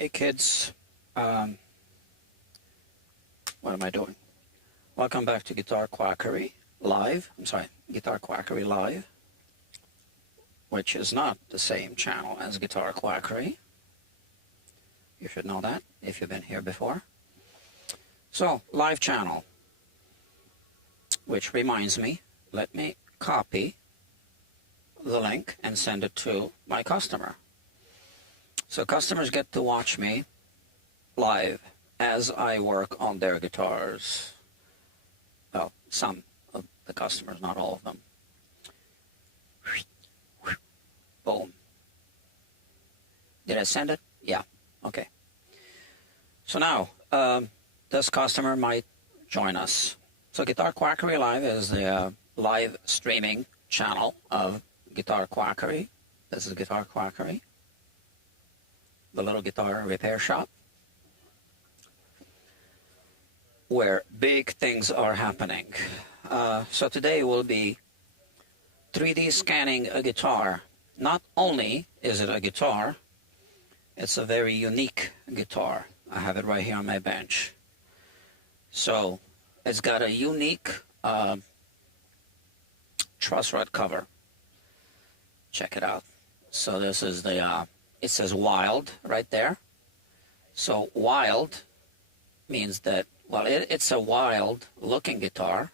Hey kids, what am I doing? Welcome back to Guitar Quackery Live. Guitar Quackery Live, which is not the same channel as Guitar Quackery. You should know that if you've been here before. So, live channel, which reminds me, let me copy the link and send it to my customer. So customers get to watch me live as I work on their guitars. Well, some of the customers, not all of them. Boom. Did I send it? Yeah. Okay. So now, this customer might join us. So Guitar Quackery Live is the live streaming channel of Guitar Quackery. This is Guitar Quackery, the little guitar repair shop, where big things are happening. So today we'll be 3D scanning a guitar. Not only is it a guitar, it's a very unique guitar. I have it right here on my bench. So it's got a unique truss rod cover. Check it out. So this is the it says Wild right there. So Wild means that, well, it's a wild looking guitar.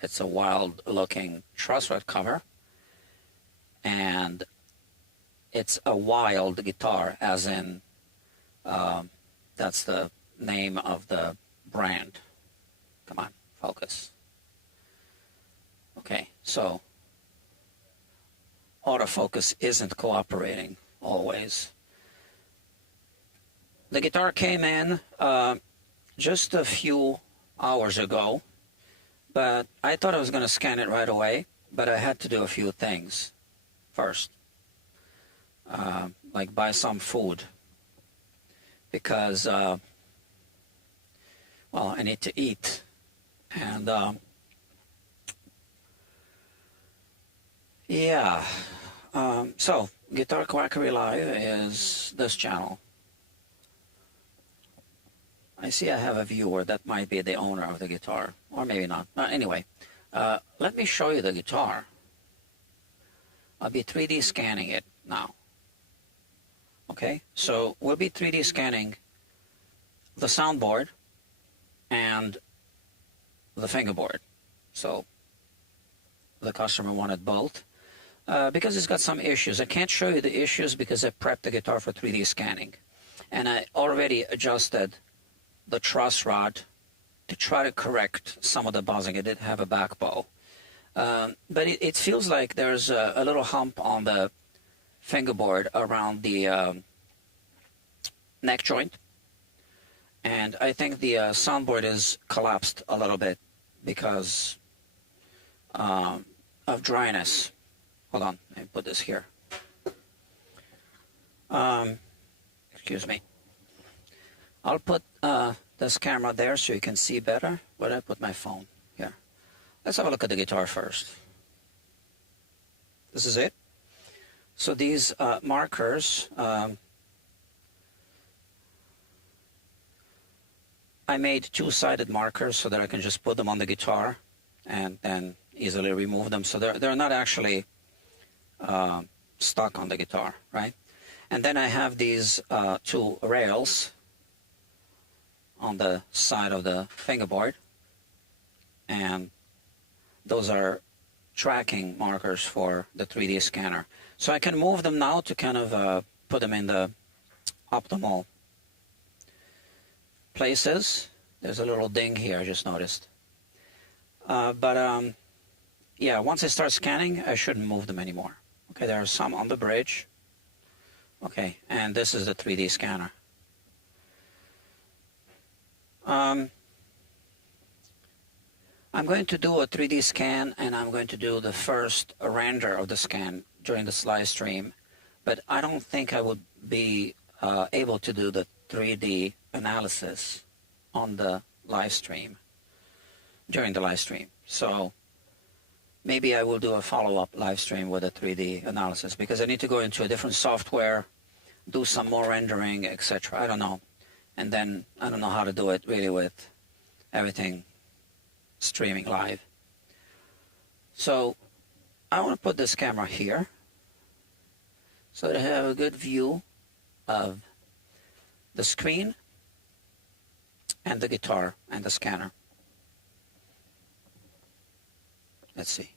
It's a wild looking truss rod cover. And it's a wild guitar, as in, that's the name of the brand. Come on, focus. Okay, so autofocus isn't cooperating always. The guitar came in just a few hours ago, but I thought I was going to scan it right away, but I had to do a few things first, like buy some food, because, well, I need to eat, and yeah, so Guitar Quackery Live is this channel. I see I have a viewer that might be the owner of the guitar, or maybe not. Anyway, let me show you the guitar. I'll be 3D scanning it now. Okay, so we'll be 3D scanning the soundboard and the fingerboard. So the customer wanted both. Because it's got some issues. I can't show you the issues because I prepped the guitar for 3D scanning. And I already adjusted the truss rod to try to correct some of the buzzing. It did have a back bow. But it feels like there's a little hump on the fingerboard around the neck joint. And I think the soundboard is collapsed a little bit because of dryness. Hold on, let me put this here. Excuse me. I'll put this camera there so you can see better. Where did I put my phone? Here. Let's have a look at the guitar first. This is it. So these markers, I made two-sided markers so that I can just put them on the guitar and then easily remove them. So they're not actually stuck on the guitar, right? And then I have these two rails on the side of the fingerboard, and those are tracking markers for the 3D scanner. So I can move them now to kind of put them in the optimal places. There's a little ding here, I just noticed. Yeah, once I start scanning, I shouldn't move them anymore. Okay, there are some on the bridge. Okay, and this is the 3D scanner. I'm going to do a 3D scan, and I'm going to do the first render of the scan during this live stream, but I don't think I would be able to do the 3D analysis on the live stream, during the live stream. So maybe I will do a follow-up live stream with a 3D analysis, because I need to go into a different software do some more rendering, etc. I don't know. And then I don't know how to do it really with everything streaming live. So I want to put this camera here so that I have a good view of the screen and the guitar and the scanner. Let's see.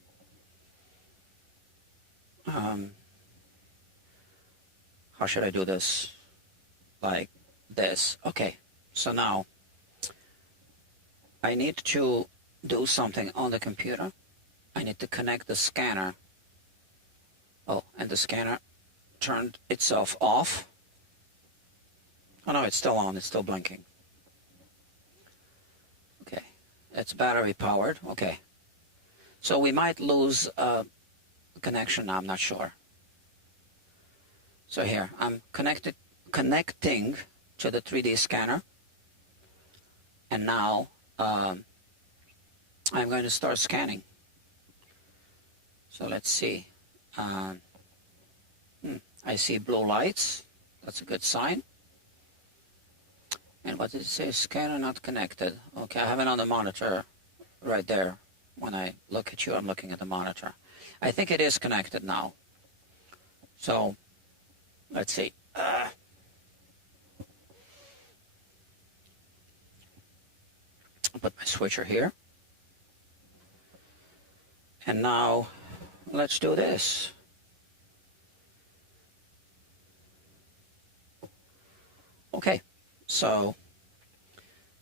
How should I do this? Like this. Okay, so now I need to do something on the computer. I need to connect the scanner. Oh, and the scanner turned itself off. Oh no, it's still on, it's still blinking. Okay, it's battery powered. Okay, so we might lose connection, I'm not sure. So here, I'm connecting to the 3D scanner, and now I'm going to start scanning. So let's see. I see blue lights. That's a good sign. And what did it say? Scanner not connected. Okay, I have it on the monitor right there. When I look at you, I'm looking at the monitor. I think it is connected now. So let's see. I'll put my switcher here. And now let's do this. Okay, so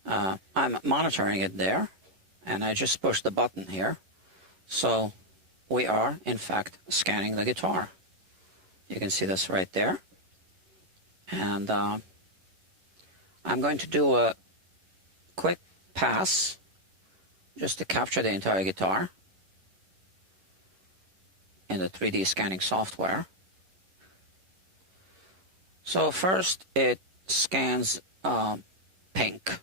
I'm monitoring it there, and I just pushed the button here. So we are, in fact, scanning the guitar. You can see this right there. And I'm going to do a quick pass just to capture the entire guitar in the 3D scanning software. So first it scans pink,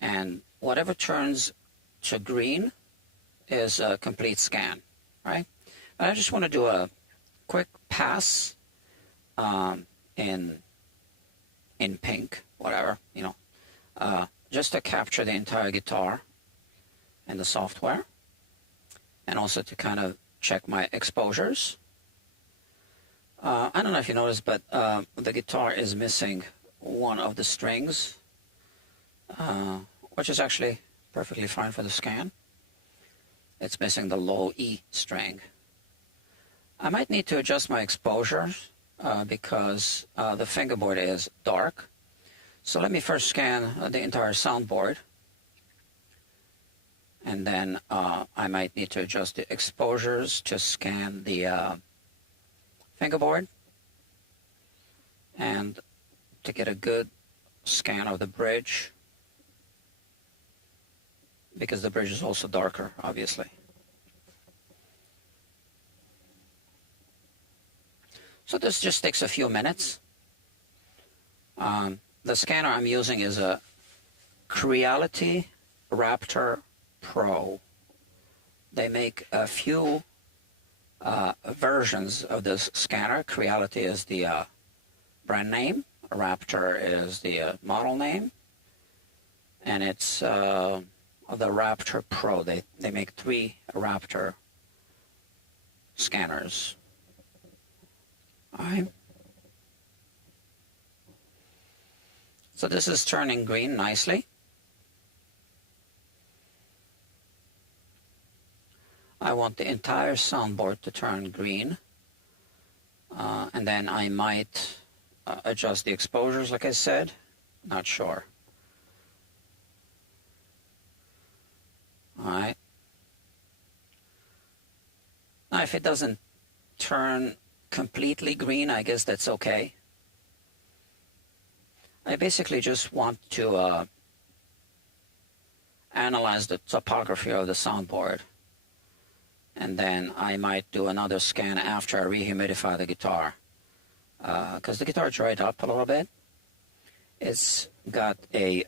and whatever turns to green is a complete scan, right? But I just want to do a quick pass in pink, whatever, you know, just to capture the entire guitar and the software, and also to kind of check my exposures. I don't know if you noticed, but the guitar is missing one of the strings, which is actually perfectly fine for the scan. It's missing the low E string. I might need to adjust my exposures because the fingerboard is dark. So let me first scan the entire soundboard, and then I might need to adjust the exposures to scan the fingerboard and to get a good scan of the bridge, because the bridge is also darker, obviously. So this just takes a few minutes. The scanner I'm using is a Creality Raptor Pro. They make a few versions of this scanner. Creality is the brand name, Raptor is the model name, and it's the Raptor Pro. They make 3 Raptor scanners. All right. So this is turning green nicely. I want the entire soundboard to turn green, and then I might adjust the exposures, like I said. Not sure. All right. Now, if it doesn't turn completely green, I guess that's okay. I basically just want to analyze the topography of the soundboard, and then I might do another scan after I rehumidify the guitar, because the guitar dried up a little bit. It's got a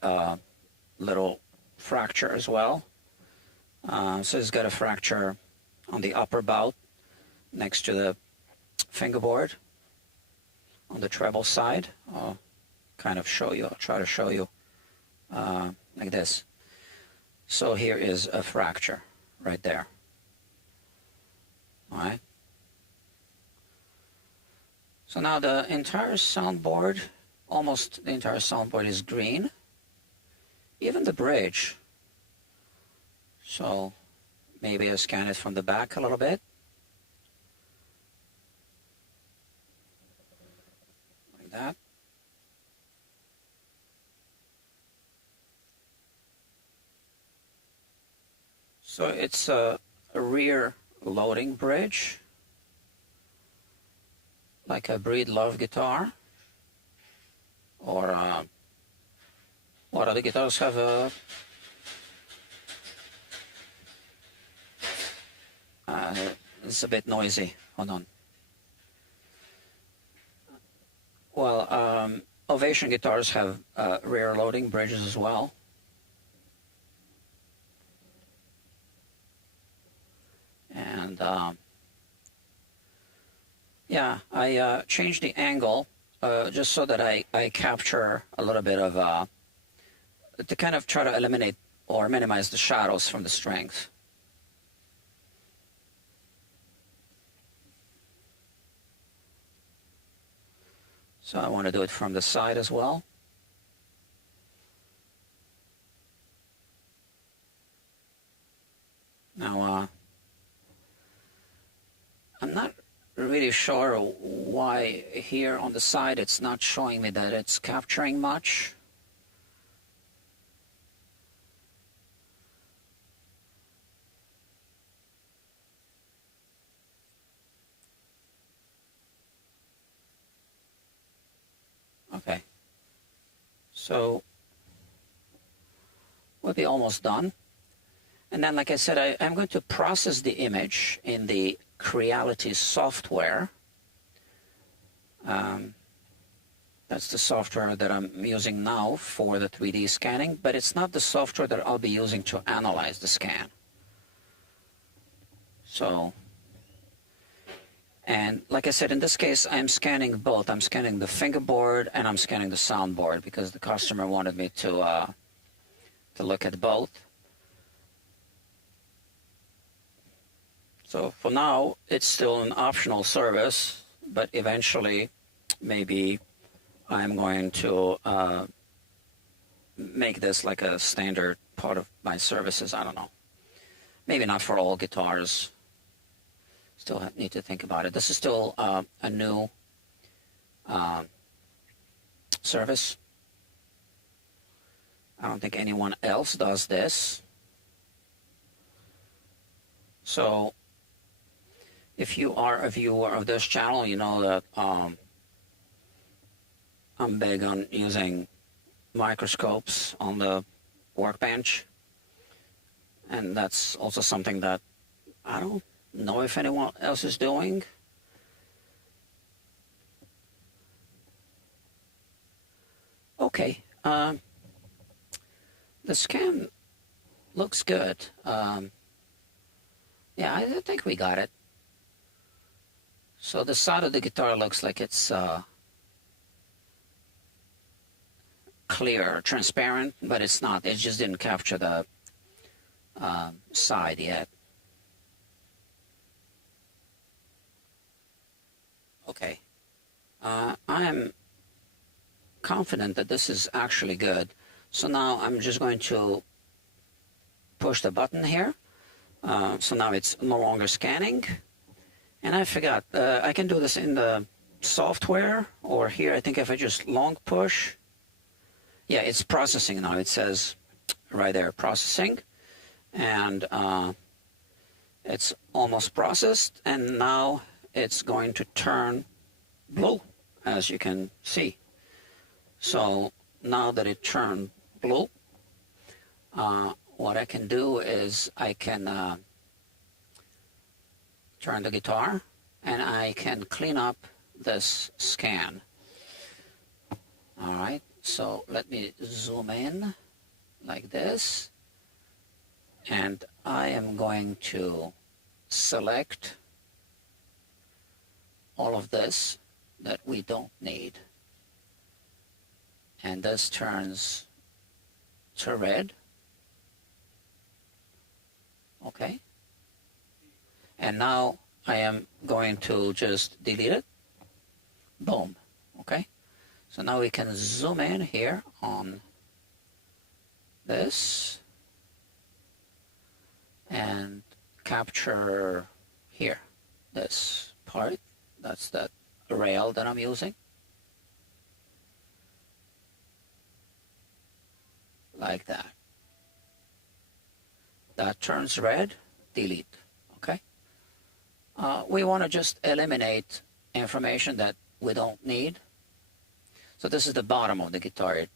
little fracture as well. So it's got a fracture on the upper bout next to the fingerboard, on the treble side. I'll kind of show you, I'll try to show you like this. So here is a fracture right there. All right. So now the entire soundboard, almost the entire soundboard is green. Even the bridge. So maybe I'll scan it from the back a little bit. Like that. So it's a rear loading bridge, like a Breedlove guitar, or what other guitars have a it's a bit noisy. Hold on. Well, Ovation guitars have rear loading bridges as well. And yeah, I changed the angle just so that I capture a little bit of, to kind of try to eliminate or minimize the shadows from the strings. So I want to do it from the side as well. Now, I'm not really sure why here on the side it's not showing me that it's capturing much. Okay, so we'll be almost done. And then, like I said, I'm going to process the image in the Creality software. That's the software that I'm using now for the 3D scanning, but it's not the software that I'll be using to analyze the scan. So, and like I said, in this case, I'm scanning both. I'm scanning the fingerboard and I'm scanning the soundboard because the customer wanted me to look at both. So for now, it's still an optional service, but eventually, maybe I'm going to make this like a standard part of my services. I don't know. Maybe not for all guitars. Still need to think about it. This is still a new service. I don't think anyone else does this. So if you are a viewer of this channel, you know that I'm big on using microscopes on the workbench. And that's also something that I don't know if anyone else is doing. Okay. The scan looks good. Yeah, I think we got it. So the side of the guitar looks like it's clear, transparent, but it's not. It just didn't capture the side yet. Okay. I am confident that this is actually good. So now I'm just going to push the button here. So now it's no longer scanning. And I forgot, I can do this in the software, or here, I think if I just long push, yeah, it's processing now. It says right there, processing, and it's almost processed, and now it's going to turn blue, as you can see. So now that it turned blue, what I can do is I can turn the guitar, and I can clean up this scan. All right, so let me zoom in like this, and I am going to select all of this that we don't need. And this turns to red. Okay. And now I am going to just delete it. Boom. Okay. So now we can zoom in here on this and capture here this part. That's that rail that I'm using. Like that. That turns red, delete. Okay. We want to just eliminate information that we don't need. So this is the bottom of the guitar.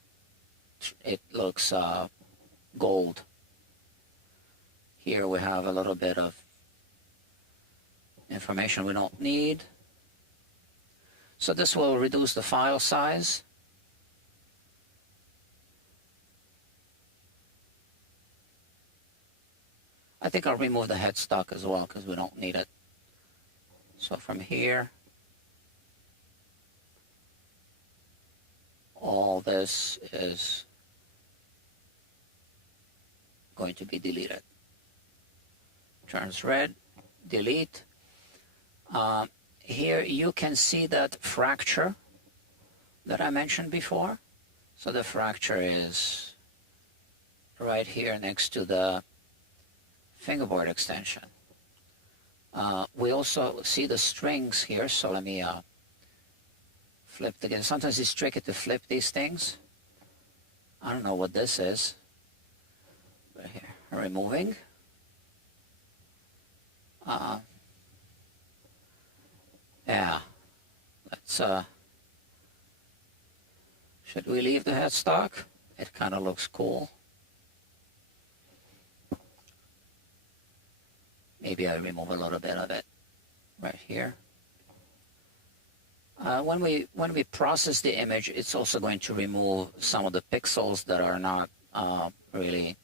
It looks gold. Here we have a little bit of information we don't need. So this will reduce the file size. I think I'll remove the headstock as well because we don't need it. So from here, all this is going to be deleted. Turns red, delete. Here you can see that fracture that I mentioned before. So the fracture is right here next to the fingerboard extension. We also see the strings here, so let me flip it again. Sometimes it's tricky to flip these things. I don't know what this is. But here, removing. Yeah, let's, should we leave the headstock? It kind of looks cool. Maybe I remove a little bit of it right here. When we process the image, it's also going to remove some of the pixels that are not really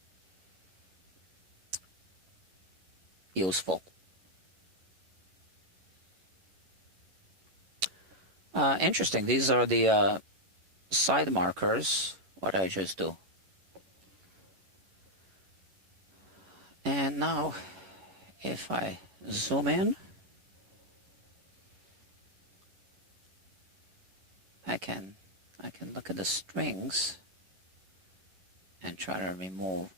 useful. Interesting. These are the side markers. What I just do. And now, if I zoom in, I can look at the strings and try to remove,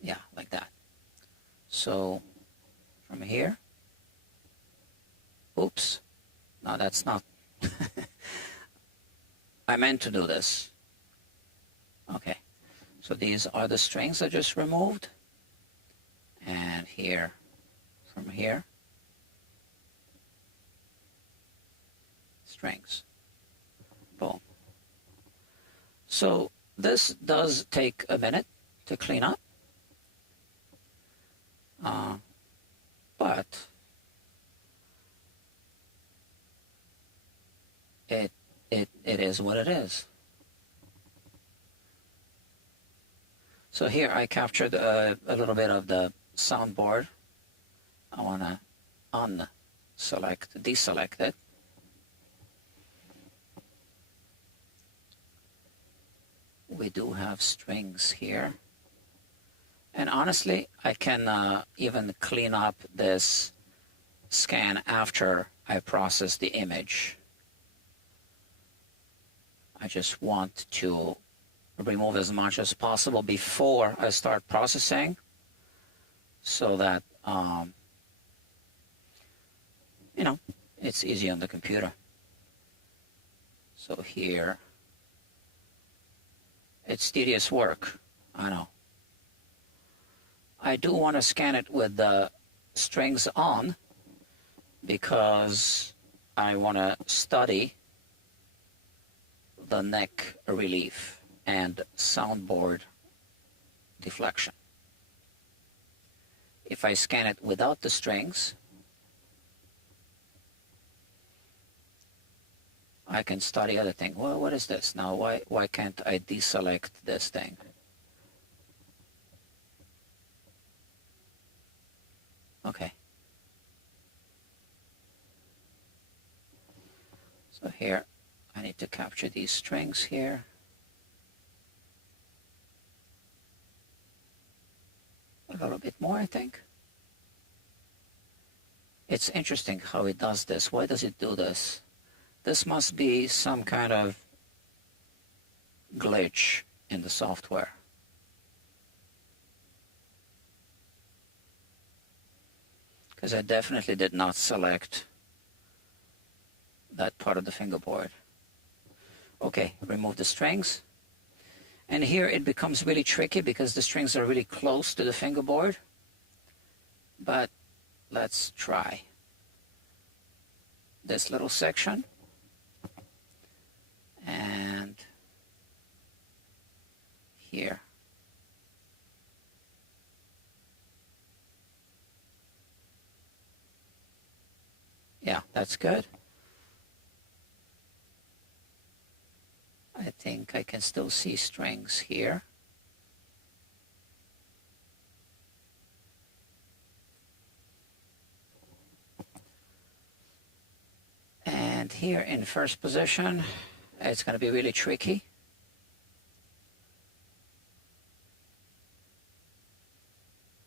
yeah, like that. So from here, oops, no, that's not. I meant to do this. Okay, so these are the strings I just removed. And here, from here, strings. Boom. So this does take a minute to clean up, but it is what it is. So here I captured a little bit of the soundboard. I want to deselect it. We do have strings here. And honestly, I can even clean up this scan after I process the image. I just want to remove as much as possible before I start processing, so that you know, it's easy on the computer. So here, it's tedious work, I know. I do want to scan it with the strings on because I want to study the neck relief and soundboard deflection. If I scan it without the strings, I can study other things. Well, what is this? Now, why can't I deselect this thing? Okay. So here, I need to capture these strings here. A little bit more, I think. It's interesting how it does this. Why does it do this? This must be some kind of glitch in the software. Because I definitely did not select that part of the fingerboard. Okay, remove the strings. And here it becomes really tricky because the strings are really close to the fingerboard. But let's try this little section. And here. Yeah, that's good. I think I can still see strings here. And here in first position, it's going to be really tricky.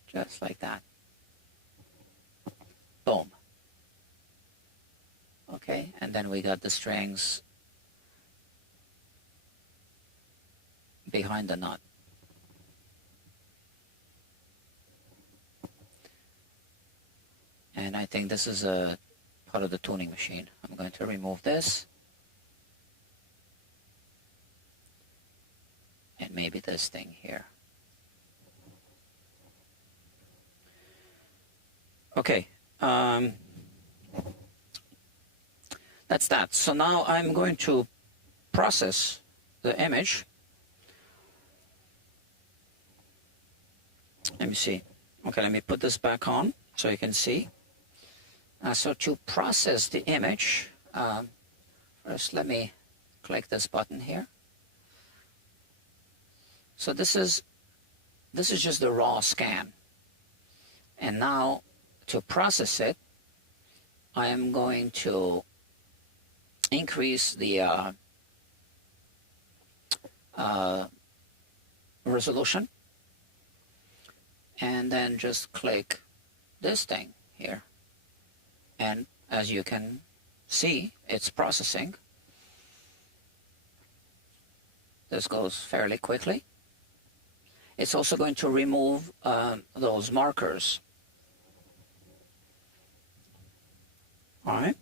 Just like that. Boom. Okay, and then we got the strings behind the nut. And I think this is a part of the tuning machine. I'm going to remove this. And maybe this thing here. Okay. That's that. So now I'm going to process the image. Let me see. Okay, let me put this back on so you can see. So to process the image, first let me click this button here. So this is just the raw scan. And now to process it, I am going to increase the resolution, and then just click this thing here. And as you can see, it's processing. This goes fairly quickly. It's also going to remove those markers. All right.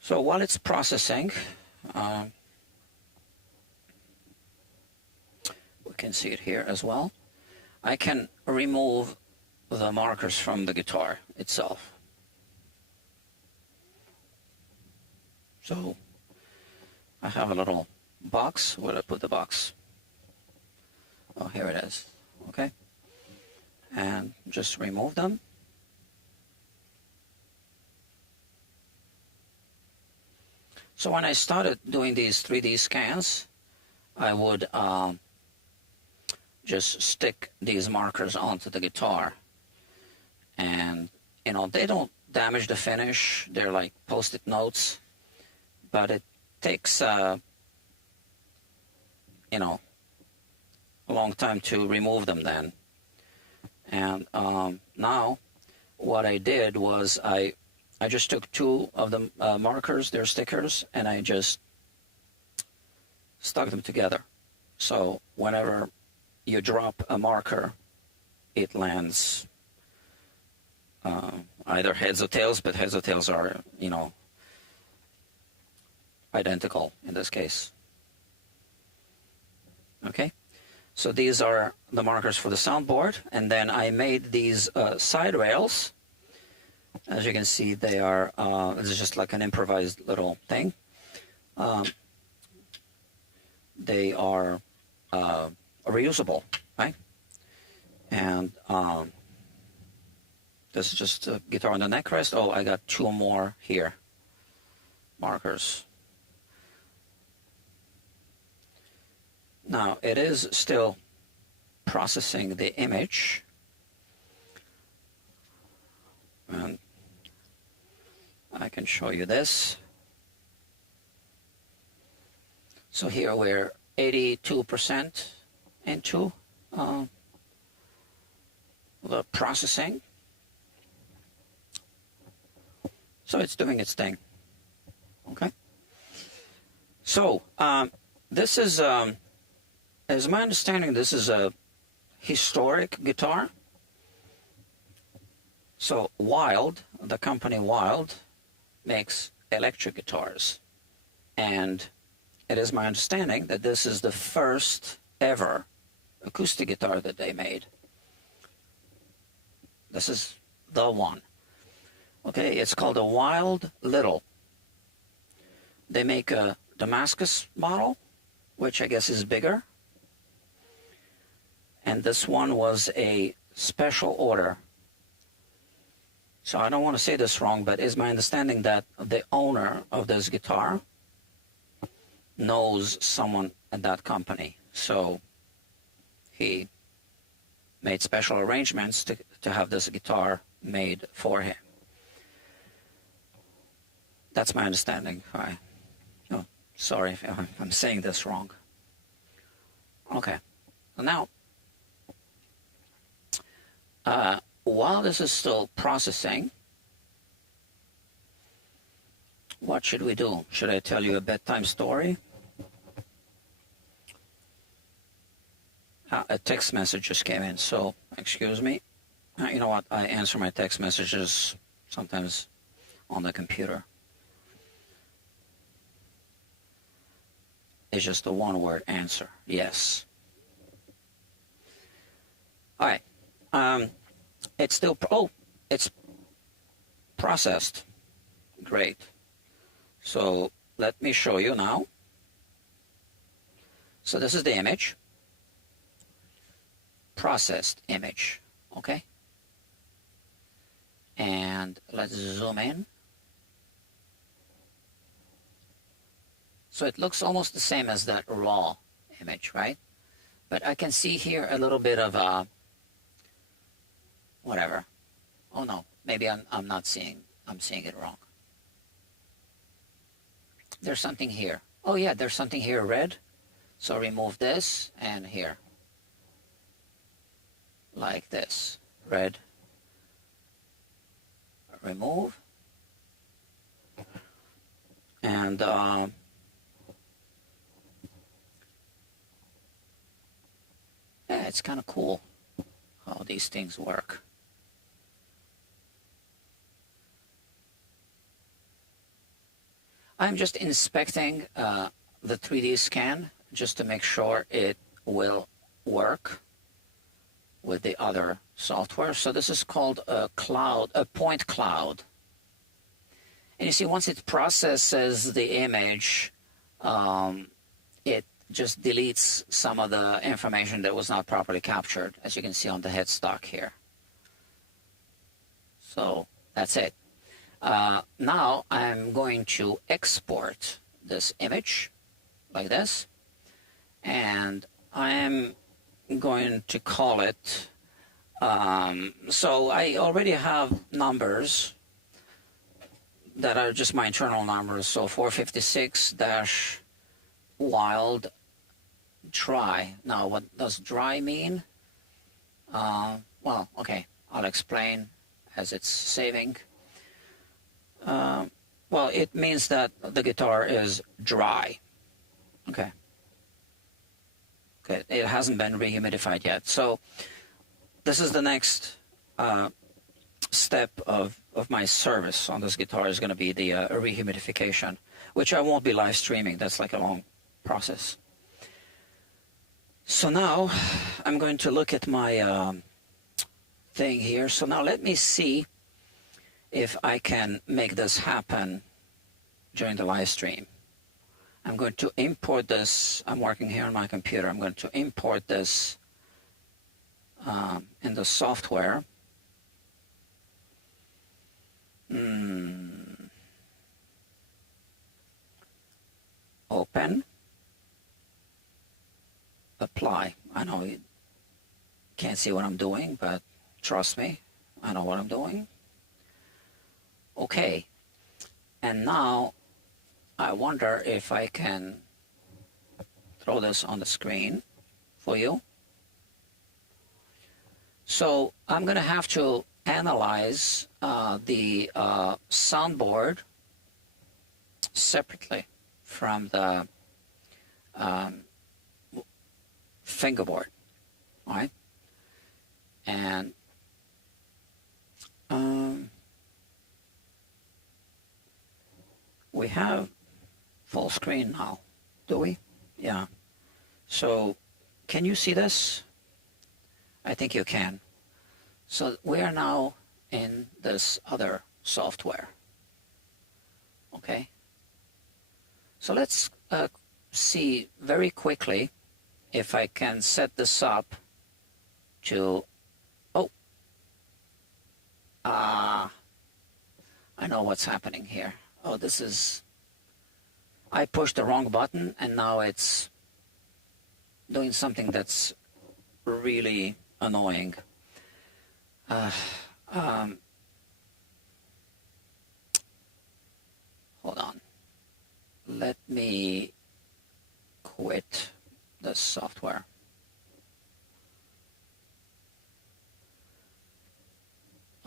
So while it's processing, we can see it here as well. I can remove the markers from the guitar itself. So I have a little box. Where did I put the box? Oh, here it is. Okay. And just remove them. So when I started doing these 3D scans, I would just stick these markers onto the guitar. And, you know, they don't damage the finish. They're like Post-it notes. But it takes, you know, a long time to remove them then. And now what I did was I just took two of the markers, they're stickers, and I just stuck them together. So whenever you drop a marker, it lands either heads or tails, but heads or tails are, you know, identical in this case. Okay, so these are the markers for the soundboard, and then I made these side rails. As you can see, they are, this is just like an improvised little thing. They are reusable, right? And this is just a guitar on the neck rest. Oh, I got two more here, markers. Now, it is still processing the image. And I can show you this. So here we're 82% into the processing. So it's doing its thing. Okay. So this is, as my understanding, this is a historic guitar. So Wild, the company Wild, makes electric guitars. And it is my understanding that this is the first ever acoustic guitar that they made. This is the one. Okay, it's called a Wild Little. They make a Damascus model, which I guess is bigger. And this one was a special order. So I don't want to say this wrong, but it's my understanding that the owner of this guitar knows someone at that company. So he made special arrangements to have this guitar made for him. That's my understanding. Sorry if I'm saying this wrong. Okay. Now, while this is still processing, what should we do? Should I tell you a bedtime story? A text message just came in, so excuse me. You know what? I answer my text messages sometimes on the computer. It's just a one-word answer. Yes. All right. It's still, it's processed. Great. So let me show you now. So this is the image. Processed image. Okay. And let's zoom in. So it looks almost the same as that raw image, right? But I can see here a little bit of whatever. Oh no, maybe I'm not seeing, I'm seeing it wrong. There's something here. Oh yeah, there's something here red. So remove this and here. Like this. Red. Remove. And yeah, it's kind of cool how these things work. I'm just inspecting the 3D scan just to make sure it will work with the other software. So this is called a point cloud. And you see, once it processes the image, it just deletes some of the information that was not properly captured, as you can see on the headstock here. So that's it. Now I'm going to export this image like this, and I'm going to call it, so I already have numbers that are just my internal numbers. So 456-wild dry. Now what does dry mean? Well, okay, I'll explain as it's saving. Well, it means that the guitar is dry. Okay. Okay, it hasn't been rehumidified yet. So this is the next step of my service on this guitar is going to be the rehumidification, which I won't be live streaming. That's like a long process. So now I'm going to look at my thing here. So now let me see if I can make this happen during the live stream. I'm going to import this. I'm working here on my computer. I'm going to import this in the software. Open. Apply. I know you can't see what I'm doing, but trust me, I know what I'm doing. Okay. And now I wonder if I can throw this on the screen for you. So I'm going to have to analyze the soundboard separately from the fingerboard, all right? And we have full screen now, do we? Yeah. So can you see this? I think you can. So we are now in this other software. Okay. So let's see very quickly if I can set this up to, I know what's happening here. Oh, this is, I pushed the wrong button and now it's doing something that's really annoying. Hold on. Let me quit the software.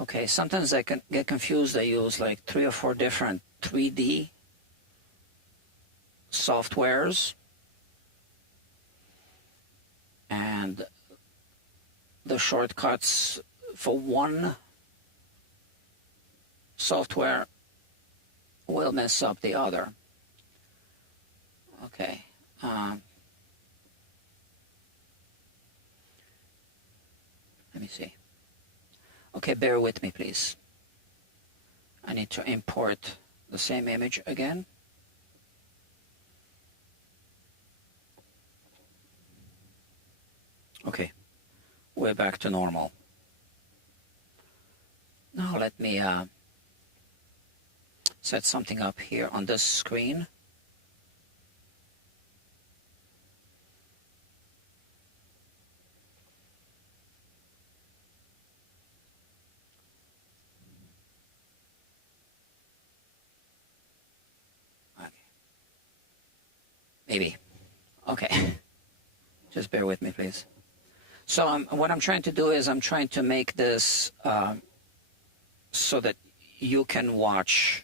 Okay, sometimes I can get confused. I use like 3 or 4 different 3D softwares, and the shortcuts for one software will mess up the other. Okay. Let me see. Okay, bear with me, please. I need to import the same image again. Okay, we're back to normal. Now let me set something up here on this screen. Maybe. Okay. Just bear with me, please. So what I'm trying to do is I'm trying to make this so that you can watch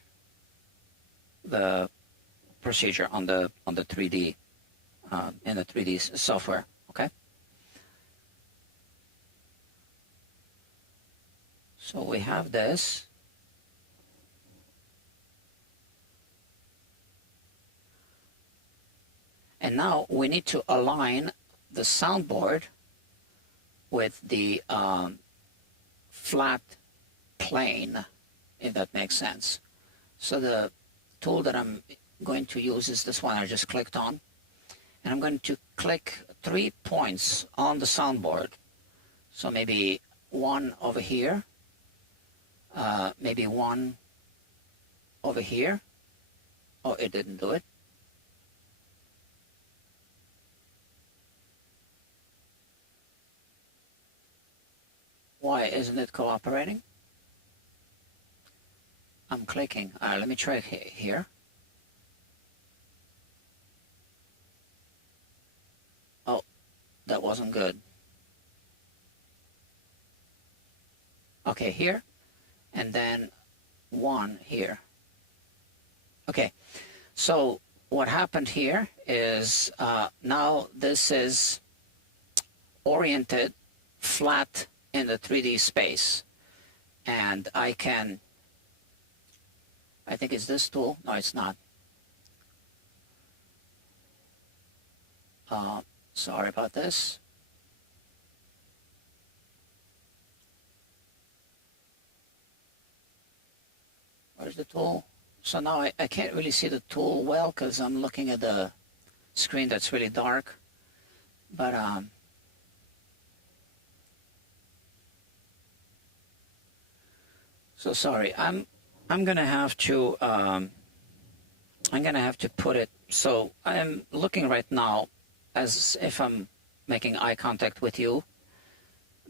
the procedure on the 3D in the 3D software. Okay. So we have this. And now we need to align the soundboard with the flat plane, if that makes sense. So the tool that I'm going to use is this one I just clicked on. And I'm going to click 3 points on the soundboard. So maybe one over here, maybe one over here. Oh, it didn't do it. Why isn't it cooperating? I'm clicking. Let me try it here. Oh, that wasn't good. Okay, here, and then one here. Okay, so what happened here is now this is oriented flat in the 3D space, and I think it's this tool. No, it's not. Sorry about this. Where's the tool? So now I can't really see the tool well because I'm looking at the screen that's really dark. But so sorry. I'm gonna have to put it. So I'm looking right now as if I'm making eye contact with you,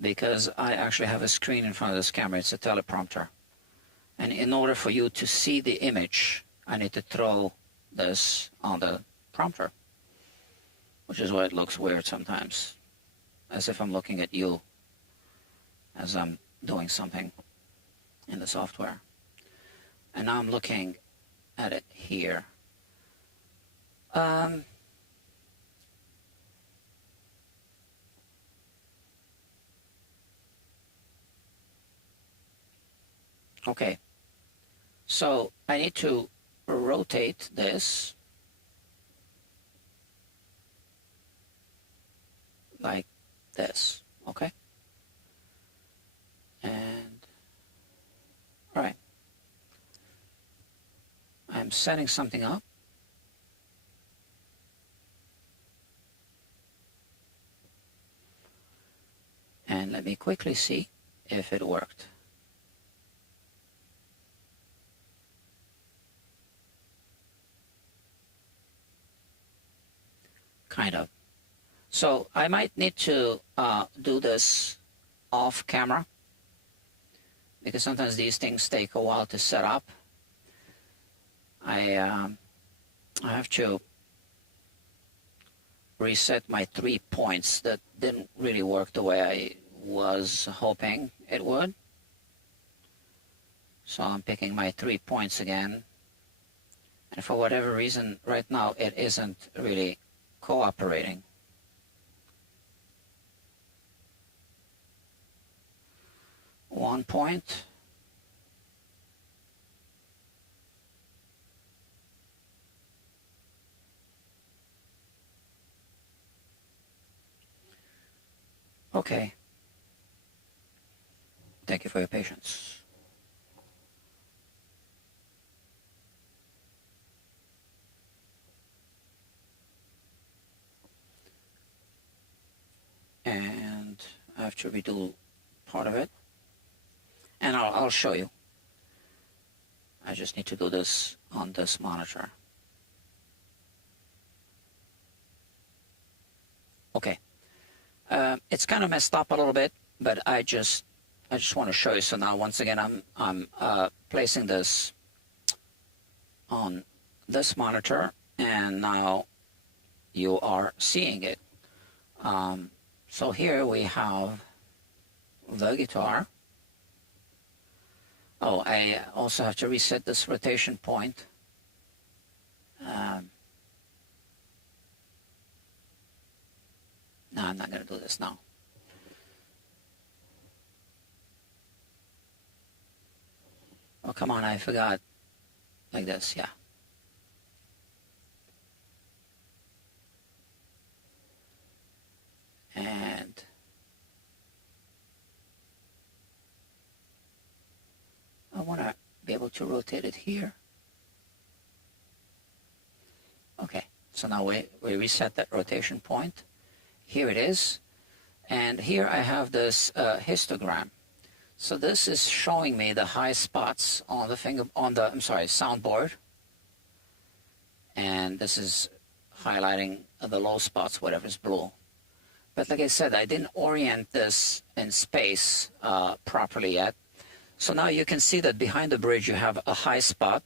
because I actually have a screen in front of this camera. It's a teleprompter. And in order for you to see the image, I need to throw this on the prompter, which is why it looks weird sometimes, as if I'm looking at you as I'm doing something in the software. And now I'm looking at it here. Okay, so I need to rotate this like this, okay? And, all right. I'm setting something up. And let me quickly see if it worked. Kind of. So I might need to do this off camera, because sometimes these things take a while to set up. I have to reset my 3 points that didn't really work the way I was hoping it would. So I'm picking my 3 points again. And for whatever reason, right now, it isn't really cooperating. One point. Okay. Thank you for your patience. And I have to redo part of it. And I'll show you. I just need to do this on this monitor. Okay. It's kind of messed up a little bit, but I just want to show you. So now, once again, I'm placing this on this monitor, and now you are seeing it. So here we have the guitar. Oh, I also have to reset this rotation point. No, I'm not going to do this now. Oh, come on, I forgot. Like this, yeah. And I want to be able to rotate it here. Okay, so now we reset that rotation point. Here it is. And here I have this histogram. So this is showing me the high spots on the soundboard. And this is highlighting the low spots, whatever's blue. But like I said, I didn't orient this in space properly yet. So now you can see that behind the bridge you have a high spot,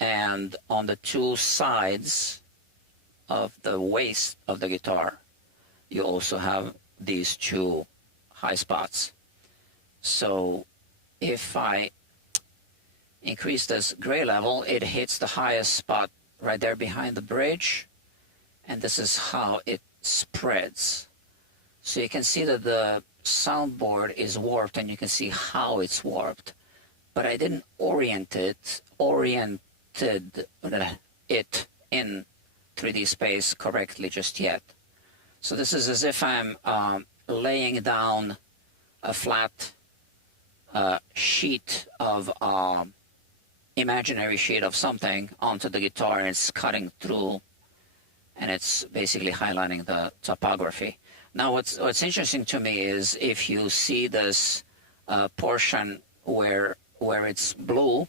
and on the two sides of the waist of the guitar, you also have these two high spots. So if I increase this gray level, it hits the highest spot right there behind the bridge, and this is how it spreads. So you can see that the soundboard is warped, and you can see how it's warped. But I didn't oriented it in 3D space correctly just yet. So this is as if I'm laying down a flat sheet of imaginary sheet of something onto the guitar, and it's cutting through, and it's basically highlighting the topography. Now what's interesting to me is if you see this portion where it's blue,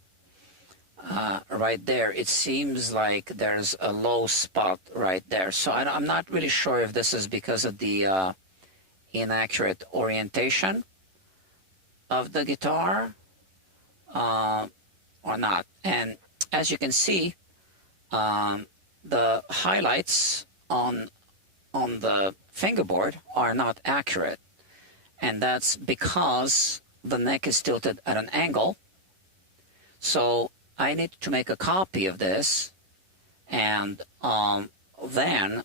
right there, it seems like there's a low spot right there. So I'm not really sure if this is because of the inaccurate orientation of the guitar or not. And as you can see, the highlights on the fingerboard are not accurate, and that's because the neck is tilted at an angle. So I need to make a copy of this, and then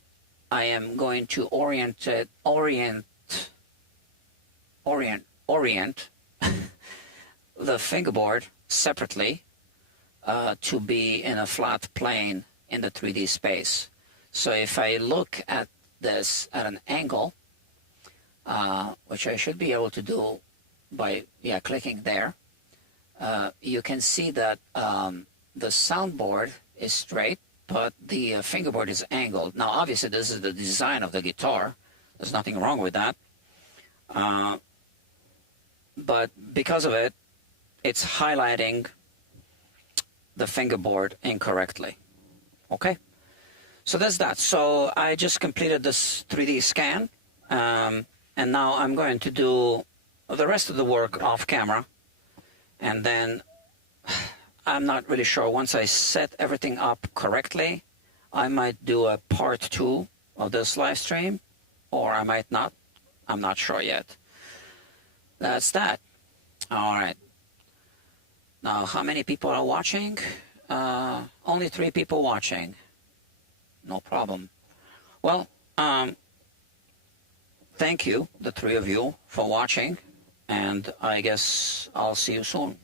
I am going to orient the fingerboard separately to be in a flat plane in the 3D space. So if I look at this at an angle, which I should be able to do by clicking there, you can see that the soundboard is straight, but the fingerboard is angled. Now obviously this is the design of the guitar. There's nothing wrong with that. But because of it, it's highlighting the fingerboard incorrectly. Okay, so that's that. So I just completed this 3D scan, and now I'm going to do the rest of the work off camera, and then I'm not really sure. Once I set everything up correctly, I might do a part 2 of this live stream, or I might not. I'm not sure yet. That's that. All right. Now, how many people are watching? Only 3 people watching. No problem. Well, thank you, the 3 of you, for watching, and I guess I'll see you soon.